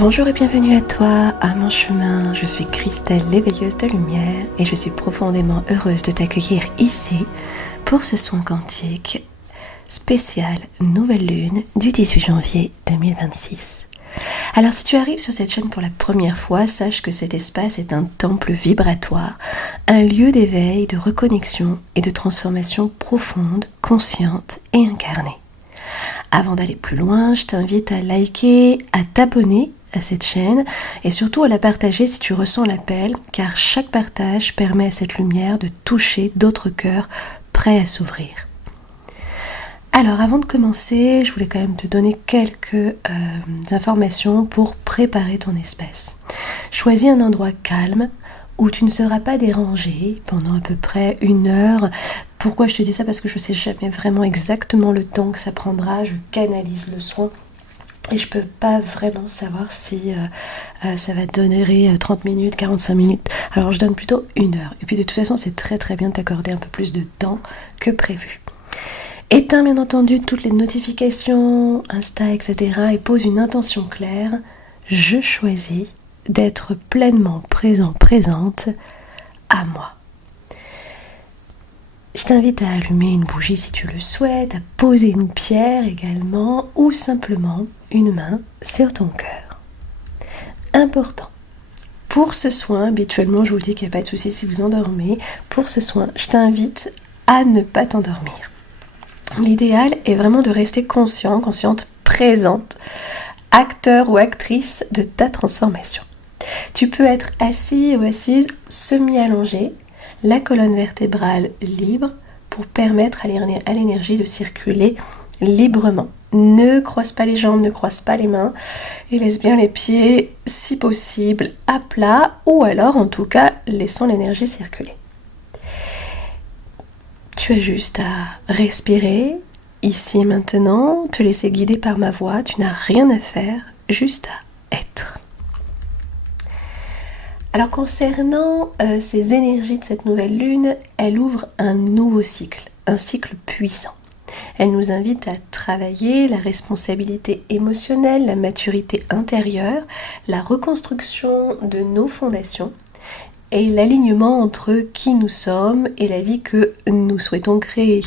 Bonjour et bienvenue à toi, à mon chemin. Je suis Christelle, l'éveilleuse de lumière, et je suis profondément heureuse de t'accueillir ici pour ce soin quantique spécial Nouvelle Lune du 18 janvier 2026. Alors si tu arrives sur cette chaîne pour la première fois, sache que cet espace est un temple vibratoire, un lieu d'éveil, de reconnexion et de transformation profonde, consciente et incarnée. Avant d'aller plus loin, je t'invite à liker, à t'abonner à cette chaîne et surtout à la partager si tu ressens l'appel, car chaque partage permet à cette lumière de toucher d'autres cœurs prêts à s'ouvrir. Alors avant de commencer, je voulais quand même te donner quelques informations pour préparer ton espace. Choisis un endroit calme où tu ne seras pas dérangé pendant à peu près 1 heure. Pourquoi je te dis ça? Parce que je ne sais jamais vraiment exactement le temps que ça prendra. Je canalise le soin et je ne peux pas vraiment savoir si ça va te donner 30 minutes, 45 minutes. Alors je donne plutôt 1 heure. Et puis de toute façon, c'est très très bien de t'accorder un peu plus de temps que prévu. Éteins bien entendu toutes les notifications, Insta, etc. et pose une intention claire. Je choisis d'être pleinement présente à moi. Je t'invite à allumer une bougie si tu le souhaites, à poser une pierre également ou simplement une main sur ton cœur. Important. Pour ce soin, habituellement je vous dis qu'il n'y a pas de souci si vous endormez. Pour ce soin, je t'invite à ne pas t'endormir. L'idéal est vraiment de rester consciente, présente, acteur ou actrice de ta transformation. Tu peux être assis ou assise semi-allongé, la colonne vertébrale libre pour permettre à l'énergie de circuler librement. Ne croise pas les jambes, ne croise pas les mains et laisse bien les pieds, si possible, à plat ou alors en tout cas laissons l'énergie circuler. Tu as juste à respirer ici et maintenant, te laisser guider par ma voix, tu n'as rien à faire, juste à être. Alors concernant ces énergies de cette nouvelle lune, elle ouvre un nouveau cycle, un cycle puissant. Elle nous invite à travailler la responsabilité émotionnelle, la maturité intérieure, la reconstruction de nos fondations et l'alignement entre qui nous sommes et la vie que nous souhaitons créer.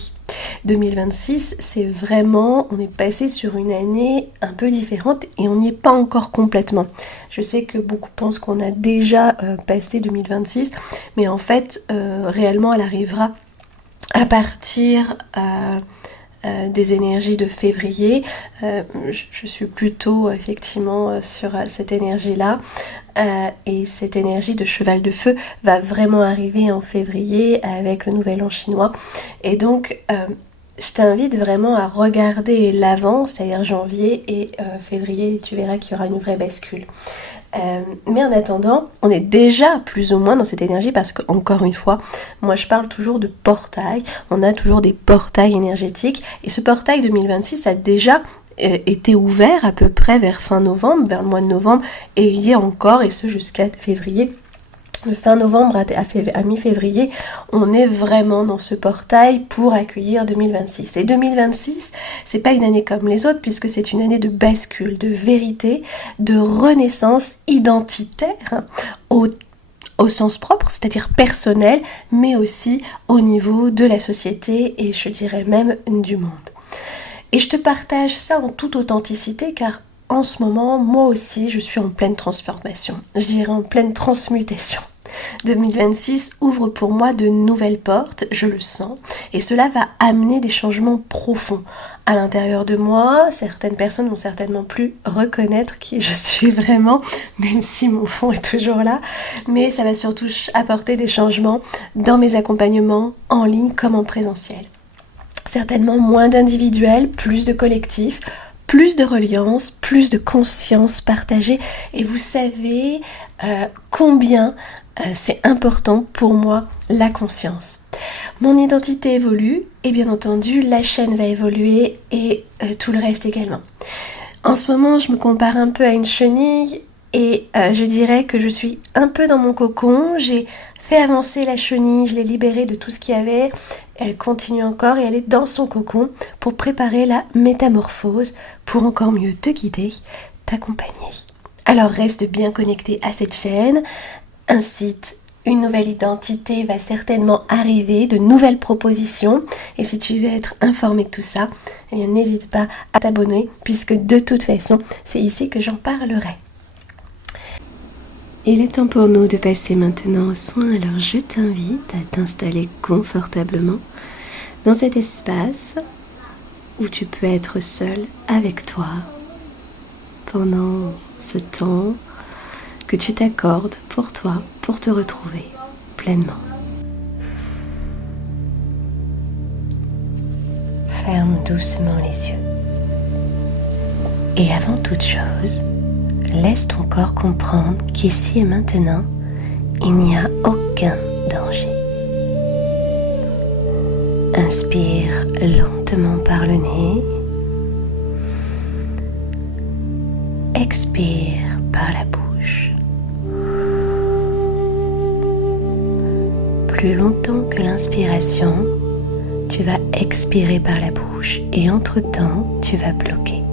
2026, c'est vraiment, on est passé sur une année un peu différente et on n'y est pas encore complètement. Je sais que beaucoup pensent qu'on a déjà passé 2026, mais en fait, réellement, elle arrivera à partir des énergies de février. Je suis plutôt effectivement sur cette énergie-là. Et cette énergie de cheval de feu va vraiment arriver en février avec le nouvel an chinois. Et donc, je t'invite vraiment à regarder l'avant, c'est-à-dire janvier et février, et tu verras qu'il y aura une vraie bascule. Mais en attendant, on est déjà plus ou moins dans cette énergie parce qu'encore une fois, moi je parle toujours de portail, on a toujours des portails énergétiques et ce portail 2026 a déjà été ouvert à peu près vers fin novembre, vers le mois de novembre et il y est encore et ce jusqu'à février. Le fin novembre à mi-février, on est vraiment dans ce portail pour accueillir 2026. Et 2026, c'est pas une année comme les autres puisque c'est une année de bascule, de vérité, de renaissance identitaire au sens propre, c'est-à-dire personnel, mais aussi au niveau de la société et je dirais même du monde. Et je te partage ça en toute authenticité car en ce moment, moi aussi, je suis en pleine transformation, je dirais en pleine transmutation. 2026 ouvre pour moi de nouvelles portes, je le sens, et cela va amener des changements profonds à l'intérieur de moi. Certaines personnes vont certainement plus reconnaître qui je suis vraiment, même si mon fond est toujours là, mais ça va surtout apporter des changements dans mes accompagnements en ligne comme en présentiel. Certainement moins d'individuels, plus de collectifs, plus de reliance, plus de conscience partagée, et vous savez combien c'est important pour moi la conscience. Mon identité évolue et bien entendu la chaîne va évoluer et tout le reste également. En ce moment je me compare un peu à une chenille et je dirais que je suis un peu dans mon cocon. J'ai fait avancer la chenille, je l'ai libérée de tout ce qu'il y avait. Elle continue encore et elle est dans son cocon pour préparer la métamorphose, pour encore mieux te guider, t'accompagner. Alors reste bien connecté à cette chaîne. Un site, une nouvelle identité va certainement arriver, de nouvelles propositions. Et si tu veux être informé de tout ça, eh bien, n'hésite pas à t'abonner, puisque de toute façon, c'est ici que j'en parlerai. Il est temps pour nous de passer maintenant aux soins, alors je t'invite à t'installer confortablement dans cet espace où tu peux être seul avec toi pendant ce temps que tu t'accordes pour toi, pour te retrouver pleinement. Ferme doucement les yeux. Et avant toute chose, laisse ton corps comprendre qu'ici et maintenant, il n'y a aucun danger. Inspire lentement par le nez. Expire par la bouche. Plus longtemps que l'inspiration, tu vas expirer par la bouche et entre-temps, tu vas bloquer.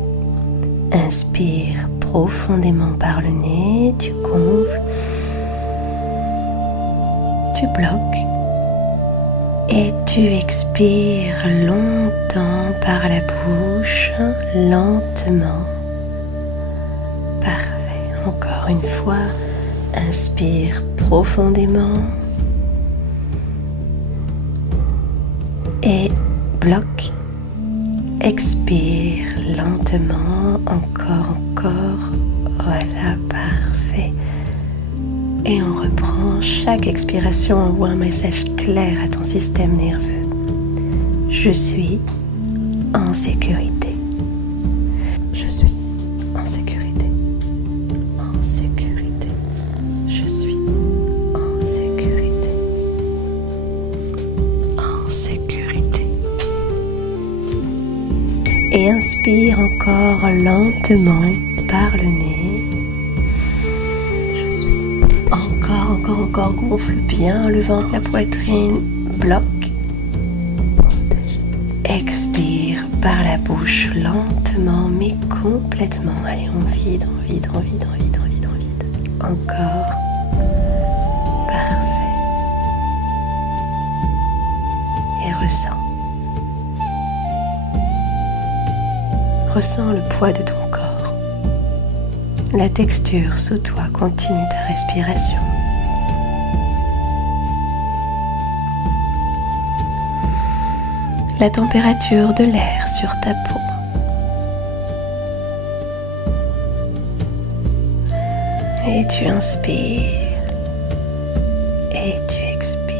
Inspire profondément par le nez, tu gonfles, tu bloques et tu expires longtemps par la bouche, lentement. Parfait. Encore une fois, inspire profondément et bloque. Expire lentement, encore. Voilà, parfait. Et on reprend chaque expiration envoie un message clair à ton système nerveux. Je suis en sécurité. Je suis en sécurité. En sécurité. Je suis en sécurité. En sécurité. Et inspire encore lentement par le nez. Je suis encore, gonfle bien le ventre, la poitrine, bloque. Expire par la bouche lentement mais complètement. Allez, on vide. Encore. Parfait. Et ressens. Ressens le poids de ton corps. La texture sous toi, continue ta respiration. La température de l'air sur ta peau. Et tu inspires et tu expires.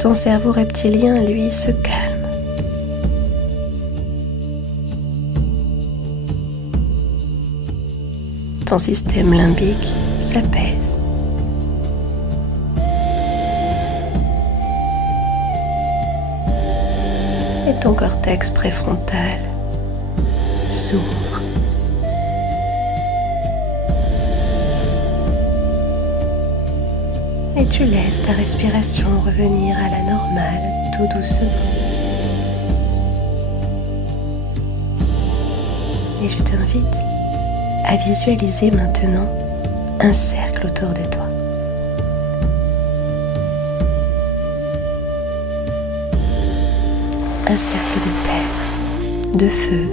Ton cerveau reptilien, lui, se calme. Ton système limbique s'apaise. Et ton cortex préfrontal s'ouvre. Et tu laisses ta respiration revenir à la normale tout doucement. Et je t'invite à visualiser maintenant un cercle autour de toi. Un cercle de terre, de feu,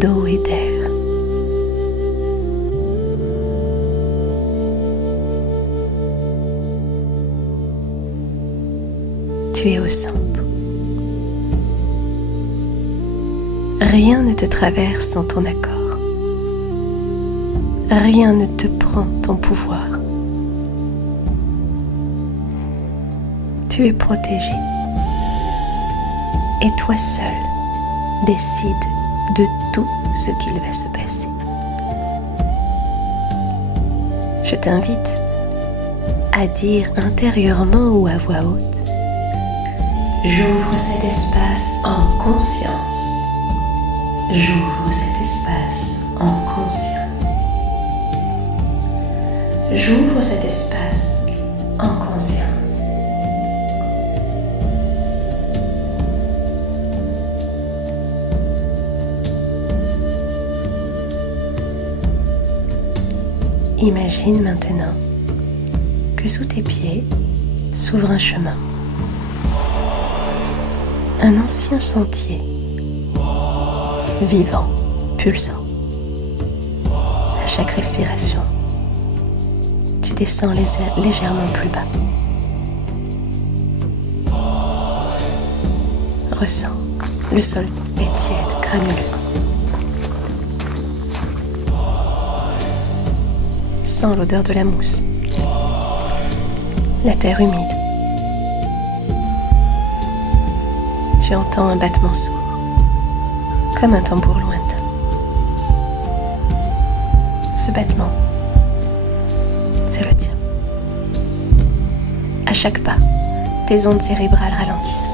d'eau et d'air. Tu es au centre. Rien ne te traverse sans ton accord. Rien ne te prend ton pouvoir. Tu es protégé. Et toi seul décides de tout ce qu'il va se passer. Je t'invite à dire intérieurement ou à voix haute: j'ouvre cet espace en conscience. J'ouvre cet espace en conscience. J'ouvre cet espace en conscience. Imagine maintenant que sous tes pieds s'ouvre un chemin, un ancien sentier, vivant, pulsant. À chaque respiration, tu descends légèrement plus bas. Ressens, le sol est tiède, granuleux. Sens l'odeur de la mousse, la terre humide. Tu entends un battement sourd, comme un tambour lointain. Ce battement, c'est le tien. À chaque pas, tes ondes cérébrales ralentissent.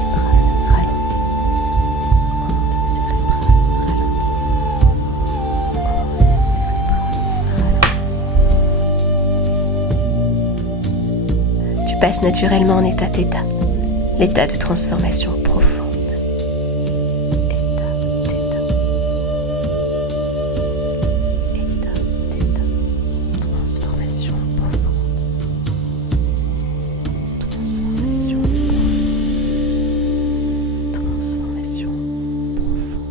Tu passes naturellement en état-thêta, l'état de transformation profonde. Transformation profonde. Transformation profonde. Transformation profonde.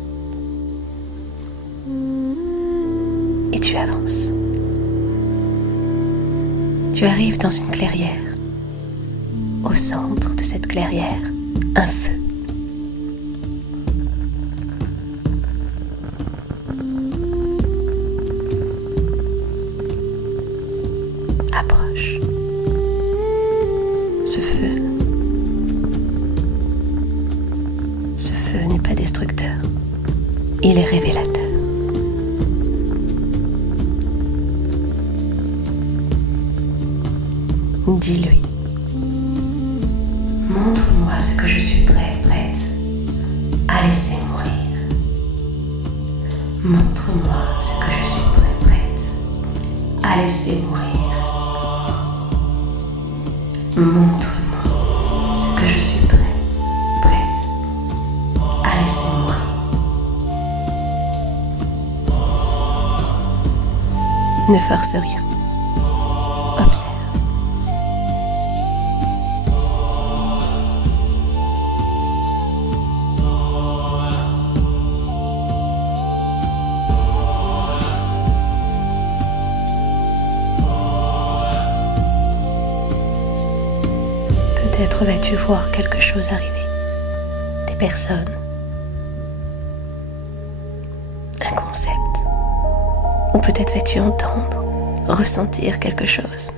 Et tu avances. Tu arrives dans une clairière. Au centre de cette clairière, un feu. Approche. Ce feu n'est pas destructeur. Il est révélateur. Dis-lui. Montre-moi ce que je suis prête à laisser mourir. Montre-moi ce que je suis prête à laisser mourir. Montre-moi ce que je suis prête à laisser mourir. Ne force rien. Observe. Peut-être vas-tu voir quelque chose arriver, des personnes, un concept, ou peut-être vas-tu entendre, ressentir quelque chose.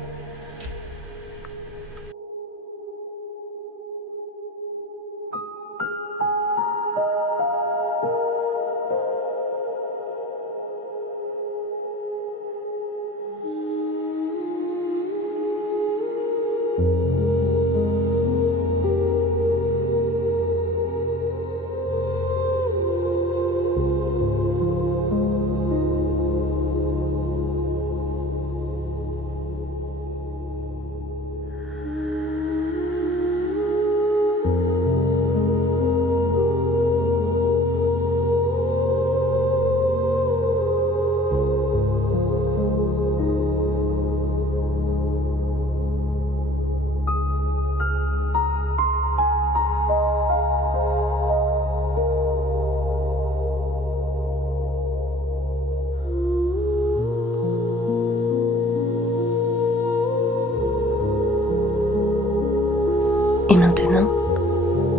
Et maintenant,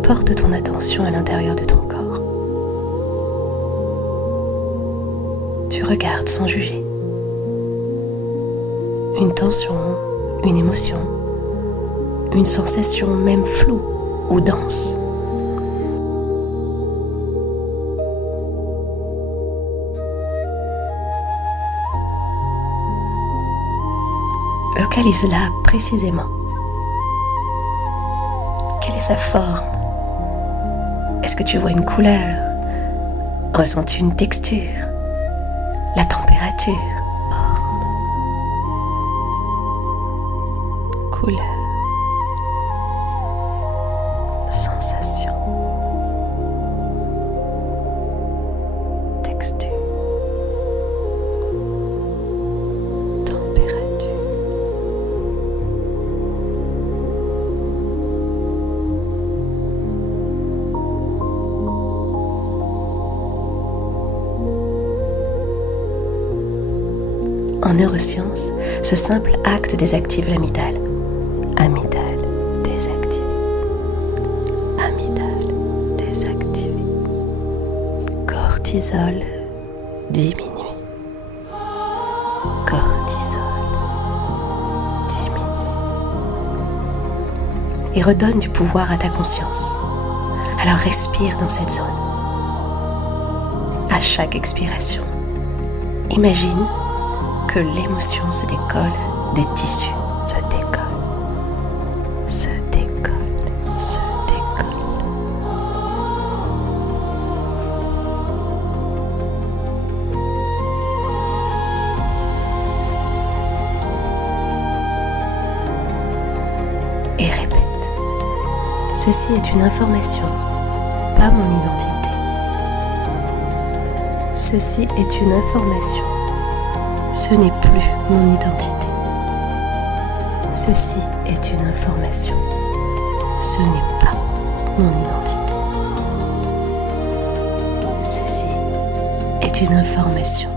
porte ton attention à l'intérieur de ton corps. Tu regardes sans juger. Une tension, une émotion, une sensation même floue ou dense. Localise-la précisément. Quelle est sa forme? Est-ce que tu vois une couleur? Ressens-tu une texture? La température? Forme. Couleur. Sensation. Texture. Température. En neurosciences, ce simple acte désactive l'amygdale. Amygdale désactivée. Amygdale désactivée. Cortisol diminué. Cortisol diminué. Et redonne du pouvoir à ta conscience. Alors respire dans cette zone. À chaque expiration, imagine que l'émotion se décolle des tissus, se décolle, se décolle, se décolle. Et répète, ceci est une information, pas mon identité. Ceci est une information. Ce n'est plus mon identité. Ceci est une information. Ce n'est pas mon identité. Ceci est une information.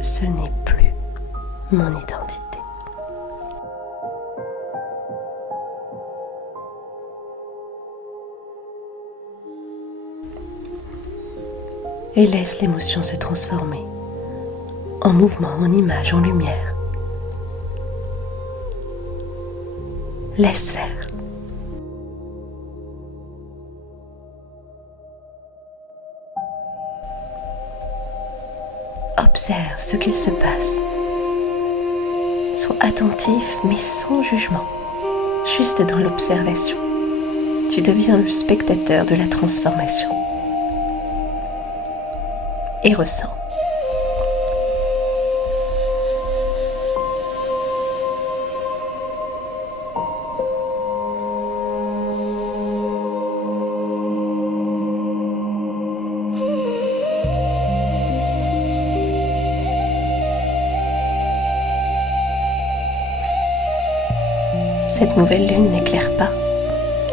Ce n'est plus mon identité. Et laisse l'émotion se transformer en mouvement, en image, en lumière. Laisse faire. Observe ce qu'il se passe. Sois attentif mais sans jugement, juste dans l'observation. Tu deviens le spectateur de la transformation. Et ressens. Cette nouvelle lune n'éclaire pas,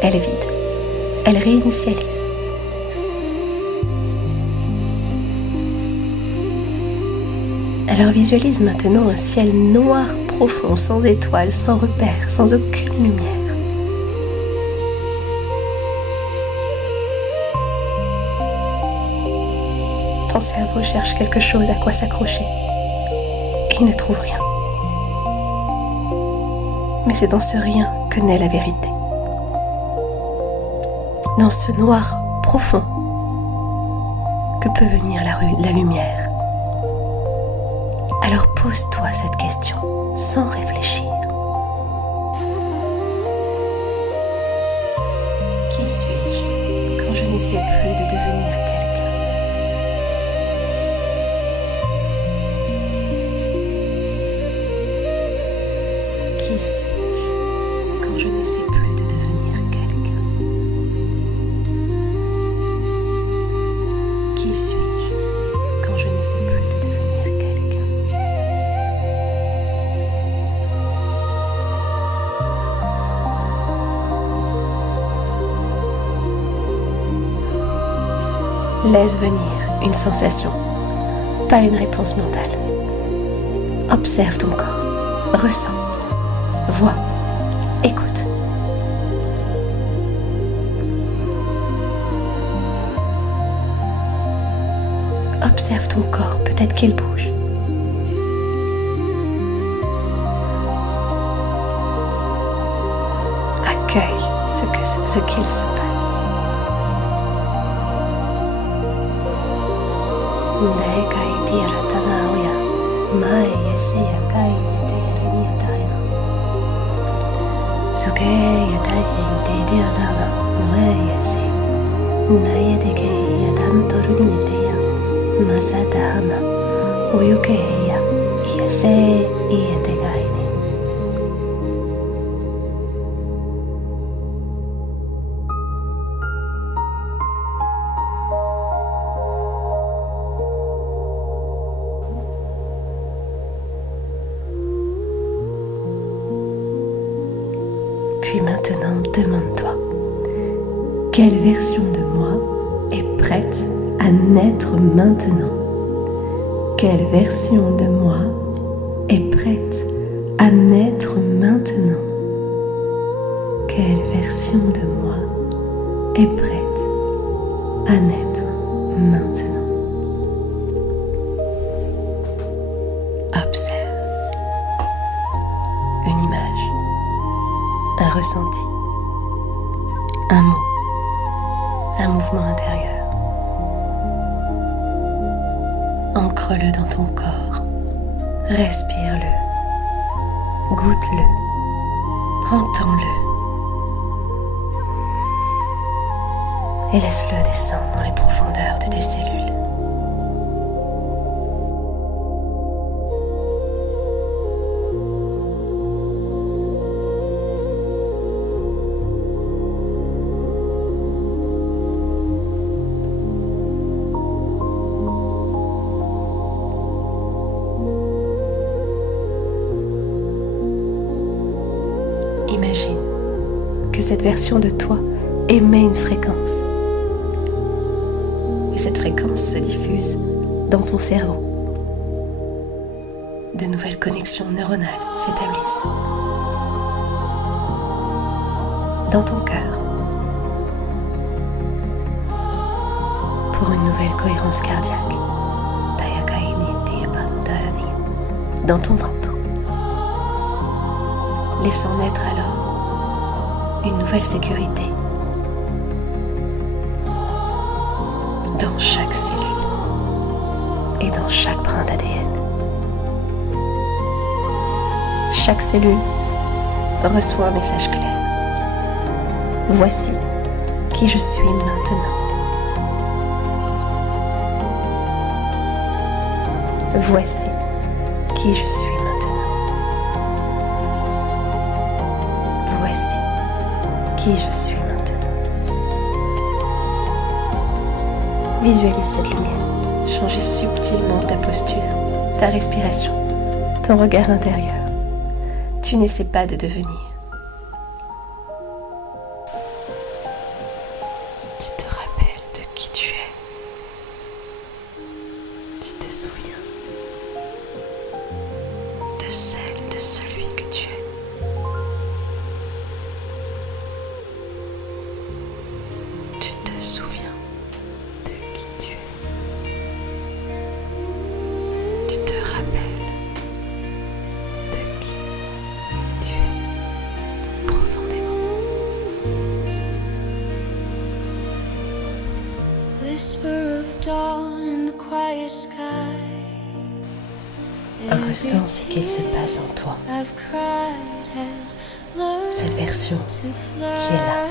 elle est vide, elle réinitialise. Alors visualise maintenant un ciel noir profond, sans étoiles, sans repères, sans aucune lumière. Ton cerveau cherche quelque chose à quoi s'accrocher et il ne trouve rien. Mais c'est dans ce rien que naît la vérité. Dans ce noir profond que peut venir la lumière. Alors pose-toi cette question sans réfléchir. Qui suis-je quand je n'essaie plus de devenir quelqu'un? Qui suis-je quand je n'essaie plus de devenir quelqu'un? Qui suis-je quand je n'essaie plus de devenir quelqu'un? Laisse venir une sensation, pas une réponse mentale. Observe ton corps, ressens, vois, écoute. Observe ton corps, peut-être qu'il bouge. Accueille ce qu'il se passe. Puis maintenant, demande-toi, quelle version de moi est prête à naître maintenant? Quelle version de moi est prête à naître maintenant? Quelle version de moi est prête à naître maintenant? Observe une image, un ressenti, un mot, un mouvement intérieur. Ancre-le dans ton corps, respire-le, goûte-le, entends-le et laisse-le descendre dans les profondeurs de tes cellules. Imagine que cette version de toi émet une fréquence. Et cette fréquence se diffuse dans ton cerveau. De nouvelles connexions neuronales s'établissent. Dans ton cœur. Pour une nouvelle cohérence cardiaque. Dans ton ventre. Laissant naître alors une nouvelle sécurité dans chaque cellule et dans chaque brin d'ADN. Chaque cellule reçoit un message clair. Voici qui je suis maintenant. Voici qui je suis maintenant. Voici qui je suis maintenant. Visualise cette lumière, changer subtilement ta posture, ta respiration, ton regard intérieur. Tu n'essaies pas de devenir. Tu te rappelles de qui tu es. Tu te souviens de celle de celui que tu es. Tu te souviens de qui tu es. Tu te rappelles de qui tu es profondément. Whisper of dawn in the quiet sky. Ressens ce qu'il se passe en toi, cette version qui est là.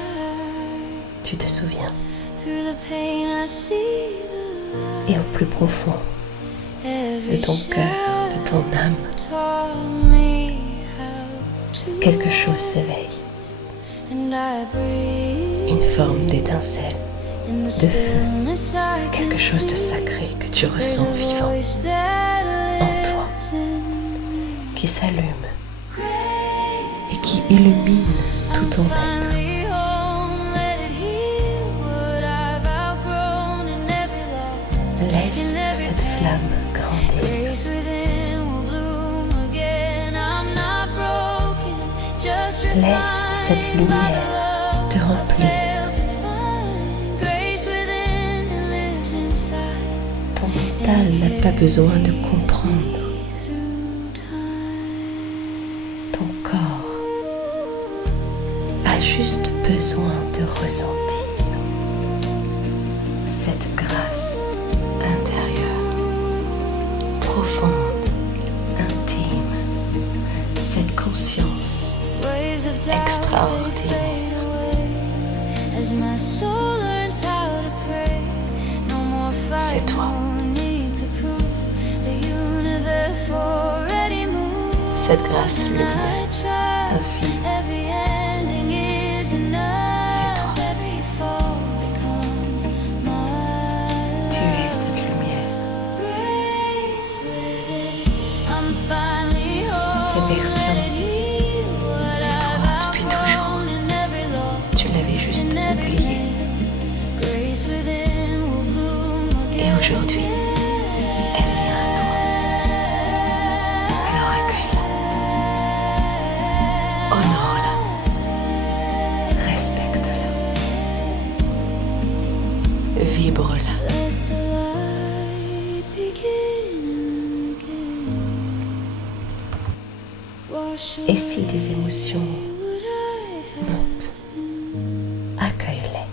Tu te souviens. Et au plus profond de ton cœur, de ton âme, quelque chose s'éveille. Une forme d'étincelle, de feu, quelque chose de sacré que tu ressens vivant en toi, qui s'allume et qui illumine tout ton être. Laisse cette flamme grandir. Laisse cette lumière te remplir. Ton mental n'a pas besoin de comprendre. Ton corps a juste besoin de ressentir cette grâce intérieure, profonde, intime, cette conscience extraordinaire. C'est toi. Cette grâce lumineuse, infinie. C'est toi. Tu es cette lumière. Cette version, c'est toi depuis toujours. Tu l'avais juste oublié. Et aujourd'hui, elle vient à toi. Et si des émotions montent, accueille-les.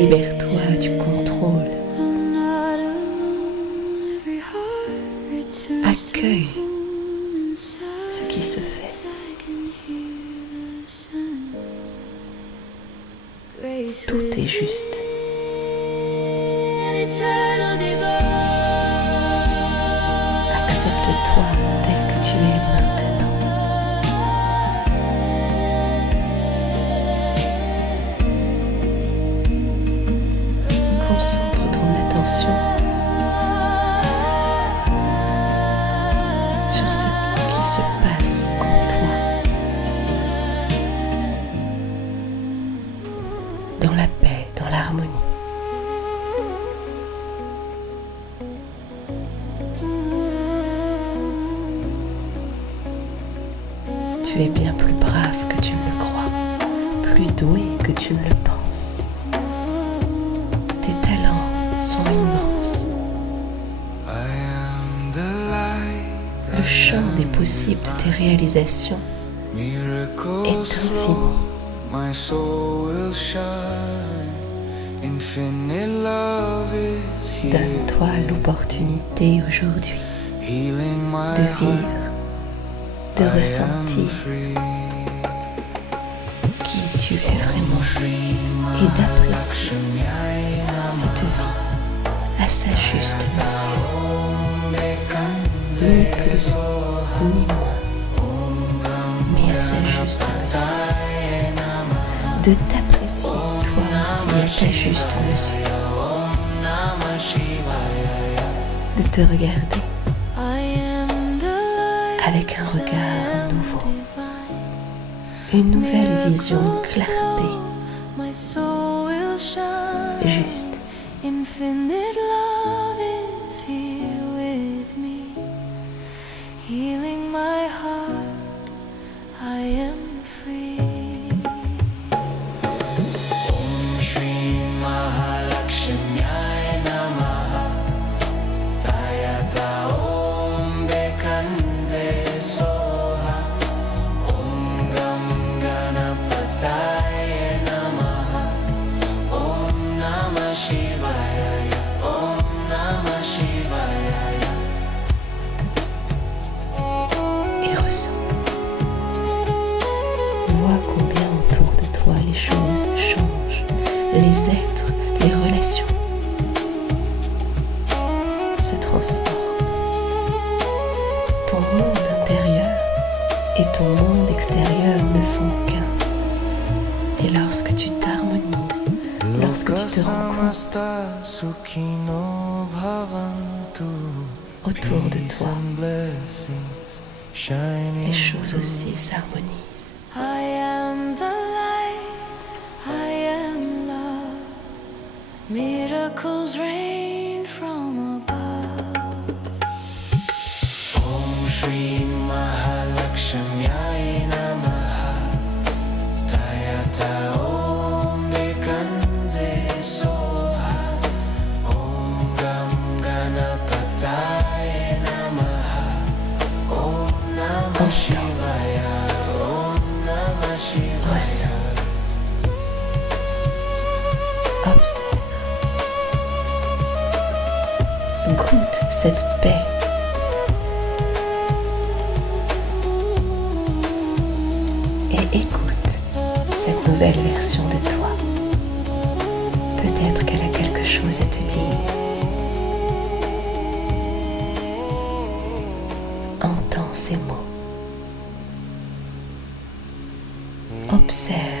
Libère-toi du contrôle. Accueille ce qui se fait. Tout est juste. Accepte-toi tel que tu es maintenant. Concentre ton attention sur ce qui se passe en toi, dans la paix, dans l'harmonie. Tu es bien plus brave que tu ne le crois, plus doué que tu ne le penses. Tes talents sont immenses. Le champ des possibles de tes réalisations est infini. Donne-toi l'opportunité aujourd'hui de vivre, de ressentir qui tu es vraiment et d'apprécier cette vie à sa juste mesure, ni plus ni moins, mais à sa juste mesure, de t'apprécier toi aussi à ta juste mesure, de te regarder avec un regard nouveau, une nouvelle vision, une clarté juste. Infinite love is here with me, healing my heart. I am free. Om Shri Mahalakshmyaya Namaha. Tayata Om Bekanze Soha. Om Gam Ganapataya Namaha. Om Namah Shivaya. Om Namah Shivaya. Et ressens. Vois combien autour de toi les choses changent, les êtres, les relations se transforment. Ton monde intérieur et ton monde extérieur ne font qu'un. Et lorsque tu t'harmonises, lorsque tu te rends compte, autour de toi, les choses aussi s'harmonisent. I am the light, I am love. Miracles rain from above. Om Shri Mahalakshmyaya Namaha. Tayata Om Bekanze Soha. Om Gam Ganapataya Namaha. Om Namah Shivaya. Om Namah Shivaya. Ressens. Observe. Goûte cette paix. Et écoute cette nouvelle version de toi. Peut-être qu'elle a quelque chose à te dire. Entends ces mots. Observe.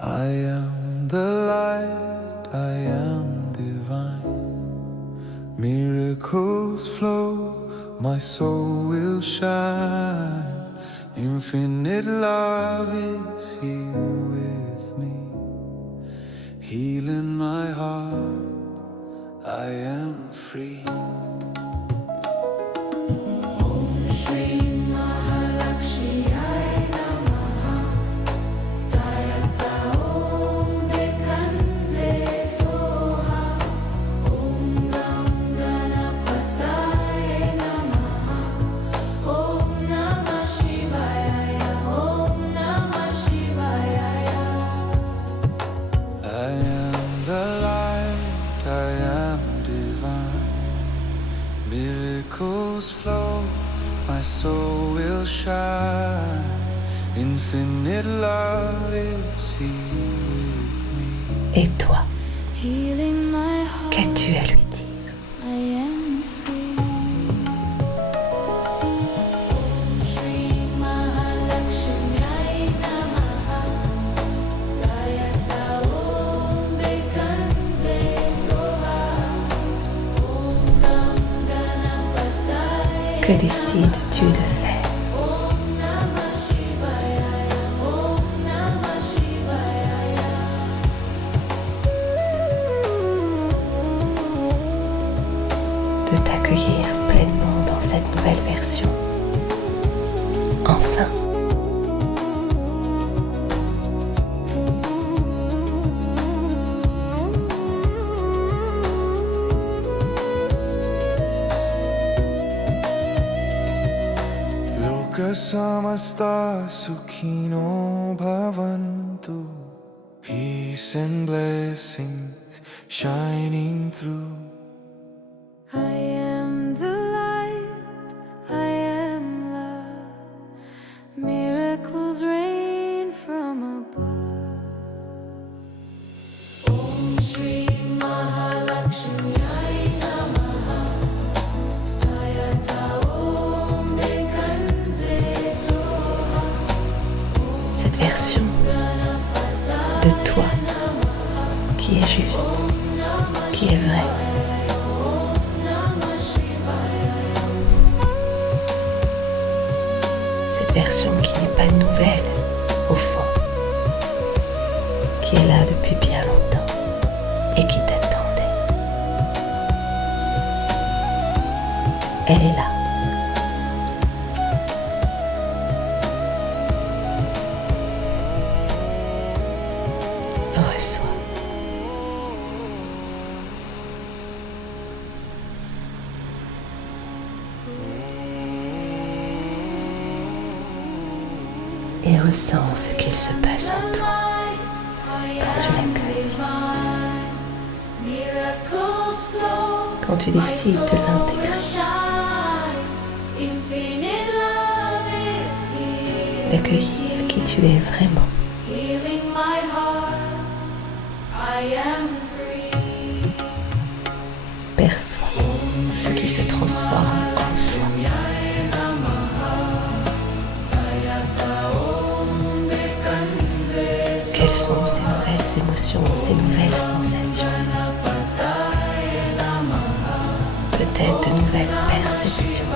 I am the light, I am divine. Miracles flow, my soul will shine. Infinite love is here with me, healing my heart. I Et toi, healing my heart. qu'as-tu à lui dire? I am free. Om Shri Mahalakshmi Namaha. Tayata Om Bekante Soha. Om Gam Ganapataya. Que décides-tu de faire? Om Namah Shivaya. Om Namah Shivaya. De t'accueillir pleinement dans cette nouvelle version. Enfin. Loka samasta sukhino bhavantu. Peace and blessings shining through. I am the light, I am love. Miracles rain from above. Om Shri Mahalakshmi Namaha. Tayata Om Bekante Soha. Cette version de toi qui est juste, qui est vrai. Cette version qui n'est pas nouvelle au fond, qui est là depuis bien longtemps et qui t'attendait. Elle est là. Reçois. Et ressens ce qu'il se passe en toi quand tu l'accueilles, quand tu décides de l'intégrer, d'accueillir qui tu es vraiment. Perçois ce qui se transforme en toi. Quelles sont ces nouvelles émotions, ces nouvelles sensations? Peut-être de nouvelles perceptions.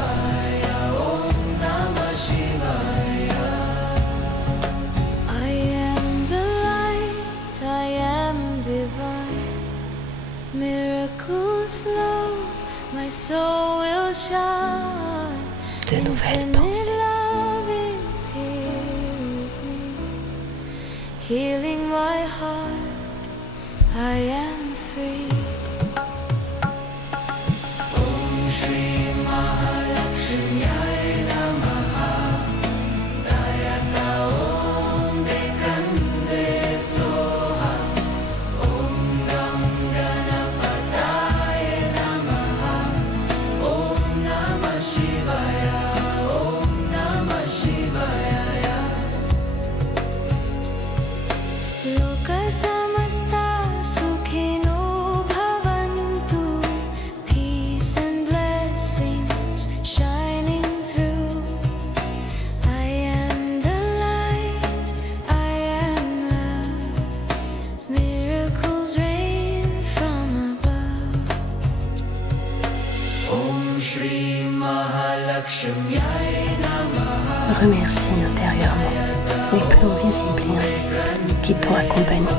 I am the light, I am divine. Miracles flow, my soul will shine. De nouvelles Infinite pensées. love is here with me, healing my heart. I am free. Om Shri Mahalakshmi Namaha. Tayata Om Bekante Soha. Om Gam Ganapataya Namaha. Om Namah Shivaya. Om Namah Shivaya. Loka samasta sukhino bhavantu. Peace and blessings shining through. I am the light, I am love. Miracles rain from above. Om Shri Mahalakshmi Namaha. Remercie intérieurement les plans visibles et invisibles qui t'ont accompagné.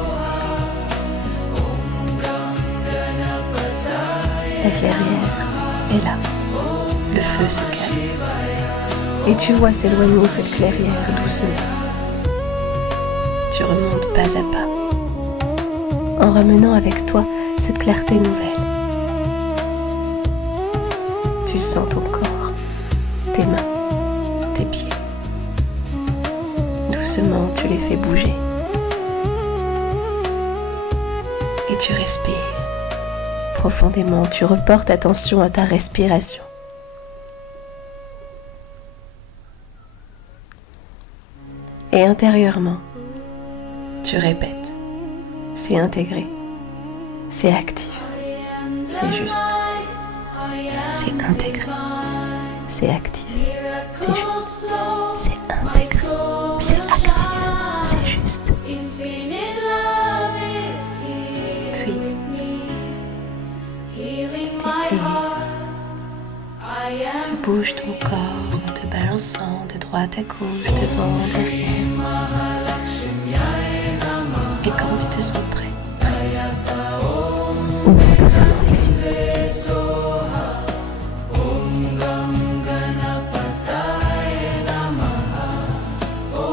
La clairière est là, le feu se calme, et tu vois s'éloigner cette clairière doucement. Tu remontes pas à pas, en ramenant avec toi cette clarté nouvelle. Tu sens ton corps, tes mains, tes pieds. Doucement, tu les fais bouger. Et tu respires. Profondément, tu reportes attention à ta respiration. Et intérieurement, tu répètes c'est intégré, c'est actif, c'est juste, c'est intégré, c'est actif, c'est juste, c'est intégré, c'est actif, c'est juste. Puis, tu t'étires, tu bouges ton corps en te balançant de droite à gauche, devant, derrière. Et quand tu te sens prêt, ouvre doucement les yeux.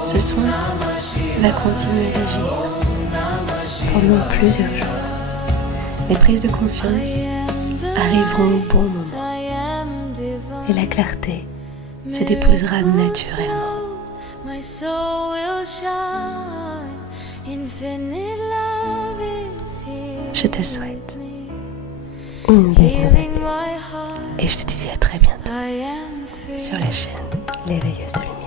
Ce son va continuer d'agir pendant plusieurs jours. Les prises de conscience arriveront au bon moment et la clarté se déposera naturellement. Je te souhaite une belle nouvelle et je te dis à très bientôt sur la chaîne L'éveilleuse de lumière.